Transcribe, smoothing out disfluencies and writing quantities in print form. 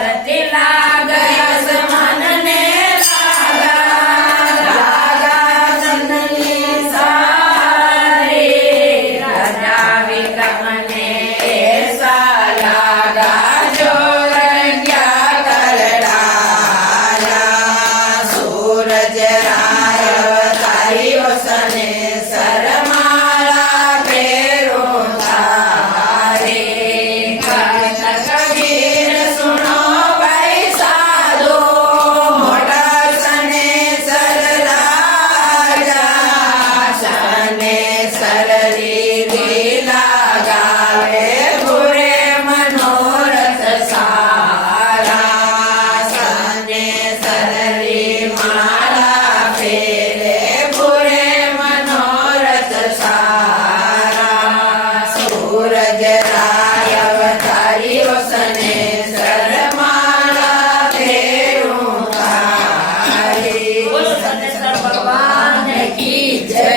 આરતી લાગા આસમાનને લાગા ચંદની સારી રાજા વિક્રમને એસા લાગા જોરગ્યા કરડાયા સૂરજ રાય તારીઓ સને સરમાળા ફેરો તારે કબીર સુનો ભાઈ સાધો મોટા સને સર રાજા સને સરરી લીલા ગાવે પૂરે મનોરથ સારા સને સરરી માળા ફેરે પૂરે મનોરથ સારા સૂરજ રા